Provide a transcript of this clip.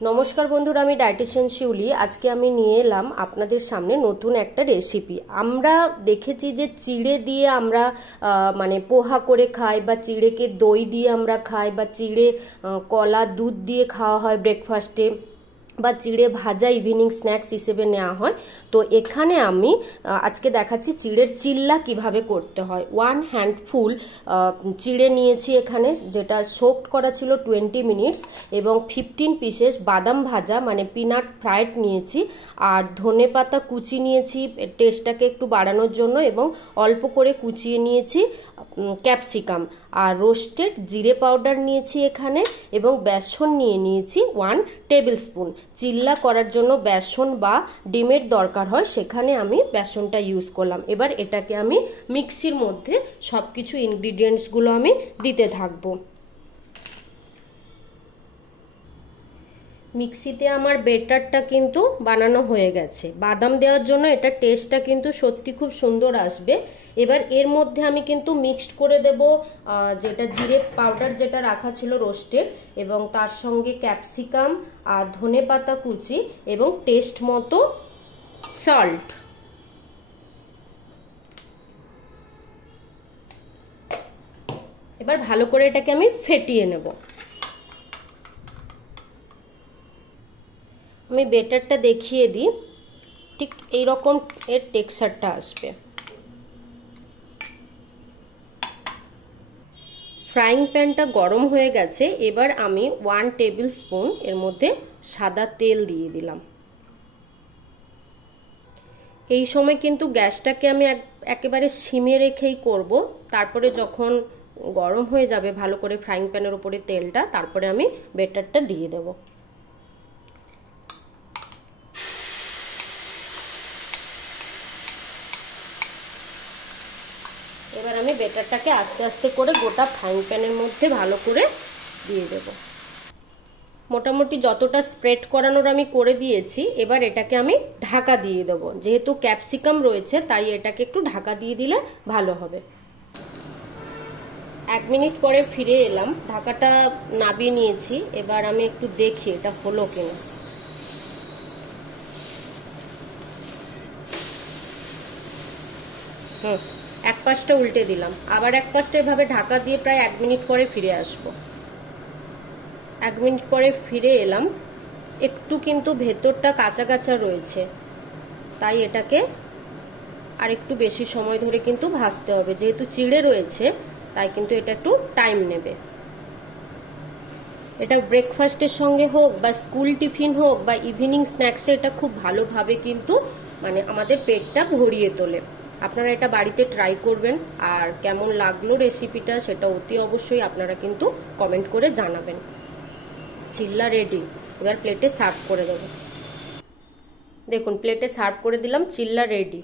নমস্কার বন্ধুরা, আমি ডায়েটিশিয়ান শিউলি। আজকে আমি নিয়ে এলাম আপনাদের সামনে নতুন একটা রেসিপি। আমরা দেখেছি যে চিড়ে দিয়ে আমরা মানে পোহা করে খাই, বা চিড়েকে দই দিয়ে আমরা খাই, বা চিড়ে কলা দুধ দিয়ে খাওয়া হয় ব্রেকফাস্টে, বা চিড়ে ভাজা ইভিনিং স্ন্যাক্স হিসেবে নেওয়া হয়। তো এখানে আমি আজকে দেখাচ্ছি চিড়ের চিল্লা কিভাবে করতে হয়। 1 হ্যান্ডফুল চিড়ে নিয়েছি এখানে, যেটা সোকড করা ছিল 20 মিনিটস, এবং 15 পিসেস বাদাম ভাজা মানে পিনাট ফ্রাইড নিয়েছি, আর ধনে পাতা কুচি নিয়েছি টেস্টটাকে একটু বাড়ানোর জন্য, এবং অল্প করে কুচিয়ে নিয়েছি ক্যাপসিকাম, আর রোস্টেড জিরে পাউডার নিয়েছি এখানে, এবং বেসন নিয়ে নিয়েছি 1 টেবিল স্পুন। চিল্লা করার জন্য বেসন বা ডিমের দরকার হয়, সেখানে আমি বেসনটা ইউজ করলাম। এবার এটাকে আমি মিক্সির মধ্যে সব কিছু ইনগ্রিডিয়েন্টসগুলো আমি দিতে থাকবো। মিক্সিতে আমার বেটারটা কিন্তু বানানো হয়ে গেছে। বাদাম দেওয়ার জন্য এটা টেস্টটা কিন্তু সত্যি খুব সুন্দর আসবে। এবার এর মধ্যে আমি কিন্তু মিক্সড করে দেব যেটা জিরে পাউডার যেটা রাখা ছিল রোস্টেড, এবং তার সঙ্গে ক্যাপসিকাম আর ধনে পাতা কুচি, এবং টেস্ট মতো সল্ট। এবার ভালো করে এটাকে আমি ফেটিয়ে নেব। আমি বেটারটা দেখিয়ে দিই, ঠিক এইরকম এর টেক্সচারটা আসবে। ফ্রাইং প্যানটা গরম হয়ে গেছে। এবার আমি 1 টেবিল স্পুন এর মধ্যে সাদা তেল দিয়ে দিলাম। এই সময় কিন্তু গ্যাসটাকে আমি একেবারে সিমে রেখেই করব। তারপরে যখন গরম হয়ে যাবে ভালো করে ফ্রাইং প্যানের উপরে তেলটা, তারপরে আমি বেটারটা দিয়ে দেব। এবার আমি বেটারটাকে আস্তে আস্তে করে গোটা ফ্রাইং প্যানের মধ্যে ভালো করে দিয়ে দেব। মোটামুটি যতটা স্প্রেড করানোর আমি করে দিয়েছি। এবার এটাকে আমি ঢাকা দিয়ে দেবো। যেহেতু ক্যাপসিকাম রয়েছে তাই এটাকে একটু ঢাকা দিয়ে দিলে ভালো হবে। 1 মিনিট পরে ফিরে এলাম, ঢাকাটা নামিয়ে নিয়েছি। এবার আমি একটু দেখি এটা হলো কিনা। এক পাশটা উল্টে দিলাম, আবার এক পাশটা এভাবে ঢাকা দিয়ে প্রায় 1 মিনিট পরে ফিরে আসবো। 1 মিনিট পরে ফিরে এলাম। একটু কিন্তু ভেতরটা কাঁচা কাঁচা রয়েছে, তাই এটাকে আর একটু বেশি সময় ধরে কিন্তু ভাজতে হবে। যেহেতু চিড়ে রয়েছে তাই কিন্তু এটা একটু টাইম নেবে। এটা ব্রেকফাস্টের সঙ্গে হোক, বা স্কুল টিফিন হোক, বা ইভিনিং স্ন্যাক্সে এটা খুব ভালোভাবে কিন্তু মানে আমাদের পেটটা ভরিয়ে তোলে। আপনারা এটা বাড়িতে ট্রাই করবেন, আর কেমন লাগলো রেসিপিটা সেটা অতি অবশ্যই আপনারা কিন্তু কমেন্ট করে জানাবেন। চিল্লা রেডি। এবার প্লেটে সার্ভ করে দেবো। দেখুন প্লেটে সার্ভ করে দিলাম, চিল্লা রেডি।